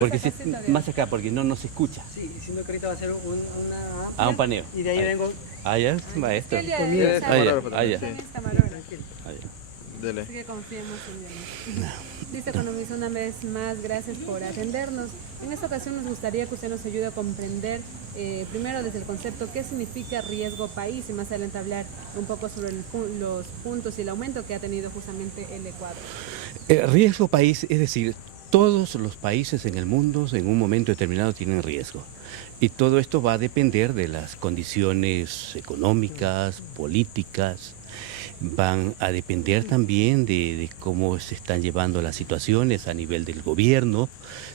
Porque si, más acá, porque no se escucha. Sí, diciendo que ahorita va a ser una... Ah, un paneo. Y de ahí vengo... Ah, ya es maestro. Conmigo. Ah, ya. Dele. Así que confiemos en Dios. Dice Economista, una vez más, gracias por atendernos. En esta ocasión nos gustaría que usted nos ayude a comprender, primero desde el concepto, qué significa riesgo país y más adelante hablar un poco sobre los puntos y el aumento que ha tenido justamente el Ecuador. Riesgo país, es decir, todos los países en el mundo en un momento determinado tienen riesgo. Y todo esto va a depender de las condiciones económicas, políticas. Van a depender también de cómo se están llevando las situaciones a nivel del gobierno.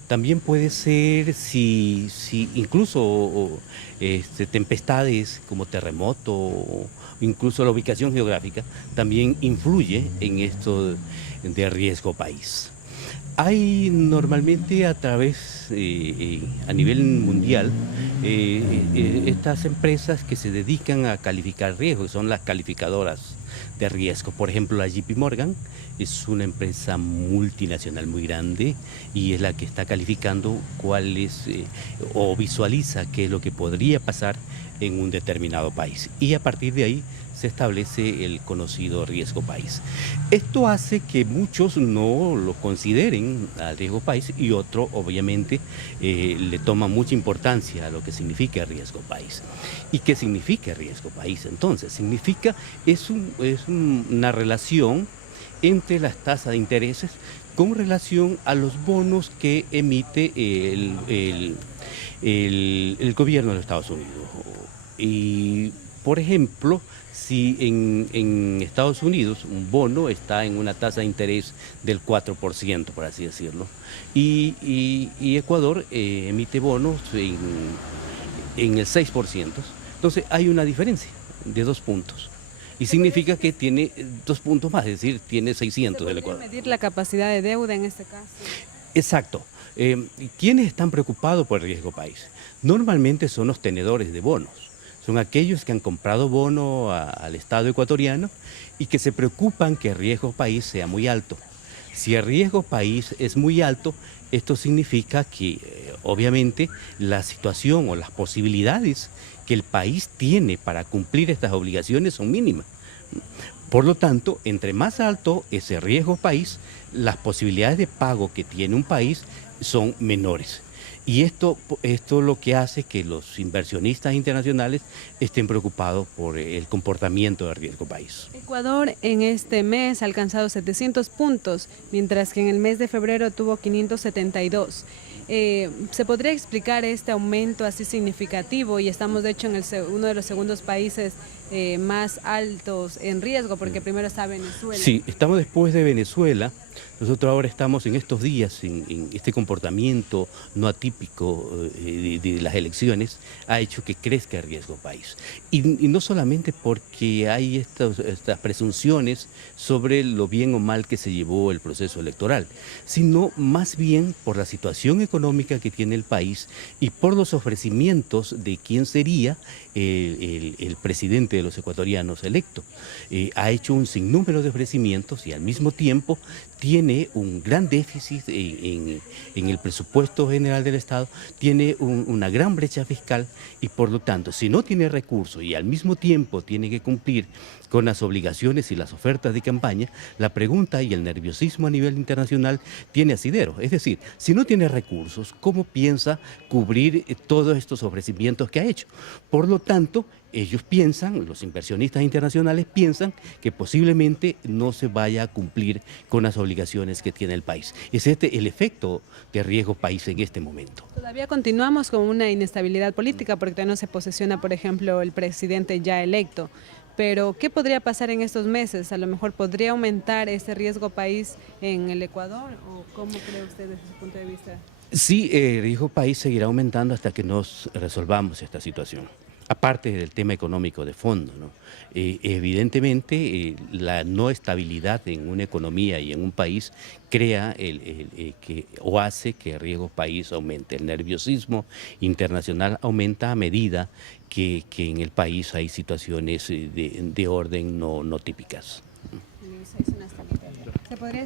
También puede ser si incluso tempestades como terremoto, o incluso la ubicación geográfica, también influye en esto de riesgo país. Hay normalmente a través, a nivel mundial, estas empresas que se dedican a calificar riesgos, son las calificadoras de riesgo. Por ejemplo, la JP Morgan es una empresa multinacional muy grande y es la que está calificando cuál es o visualiza qué es lo que podría pasar en un determinado país. Y a partir de ahí se establece el conocido riesgo país. Esto hace que muchos no lo consideren al riesgo país y otro obviamente le toma mucha importancia a lo que significa riesgo país. ¿Y qué significa riesgo país? Entonces, significa, es una relación entre las tasas de intereses con relación a los bonos que emite el gobierno de los Estados Unidos. Y, por ejemplo, si en Estados Unidos un bono está en una tasa de interés del 4%, por así decirlo, y Ecuador emite bonos en el 6%, entonces hay una diferencia de 2 puntos. Y significa que tiene 2 puntos más, es decir, tiene 600 del Ecuador. ¿Medir la capacidad de deuda en este caso? Exacto. ¿Quiénes están preocupados por el riesgo país? Normalmente son los tenedores de bonos. Son aquellos que han comprado bono al Estado ecuatoriano y que se preocupan que el riesgo país sea muy alto. Si el riesgo país es muy alto, esto significa que obviamente la situación o las posibilidades que el país tiene para cumplir estas obligaciones son mínimas. Por lo tanto, entre más alto ese riesgo país, las posibilidades de pago que tiene un país son menores. Y esto lo que hace que los inversionistas internacionales estén preocupados por el comportamiento del riesgo país. Ecuador en este mes ha alcanzado 700 puntos, mientras que en el mes de febrero tuvo 572. ¿Se podría explicar este aumento así significativo? Y estamos de hecho en uno de los segundos países más altos en riesgo, porque primero está Venezuela. Sí, estamos después de Venezuela. Nosotros ahora estamos en estos días en este comportamiento no atípico de las elecciones, ha hecho que crezca el riesgo país. Y no solamente porque hay estas presunciones sobre lo bien o mal que se llevó el proceso electoral, sino más bien por la situación económica que tiene el país y por los ofrecimientos de quién sería el presidente de los ecuatorianos electo. Ha hecho un sinnúmero de ofrecimientos y al mismo tiempo tiene un gran déficit en el presupuesto general del Estado, tiene una gran brecha fiscal y por lo tanto, si no tiene recursos y al mismo tiempo tiene que cumplir con las obligaciones y las ofertas de campaña, la pregunta y el nerviosismo a nivel internacional tiene asidero. Es decir, si no tiene recursos, ¿cómo piensa cubrir todos estos ofrecimientos que ha hecho? Por lo tanto, ellos piensan, los inversionistas internacionales piensan que posiblemente no se vaya a cumplir con las obligaciones que tiene el país. Es el efecto de riesgo país en este momento. Todavía continuamos con una inestabilidad política porque todavía no se posesiona, por ejemplo, el presidente ya electo. Pero, ¿qué podría pasar en estos meses? A lo mejor podría aumentar ese riesgo país en el Ecuador, ¿o cómo cree usted desde su punto de vista? Sí, el riesgo país seguirá aumentando hasta que nos resolvamos esta situación. Aparte del tema económico de fondo, ¿no? Evidentemente la no estabilidad en una economía y en un país crea o hace que el riesgo país aumente. El nerviosismo internacional aumenta a medida que en el país hay situaciones de orden no típicas. ¿Se podría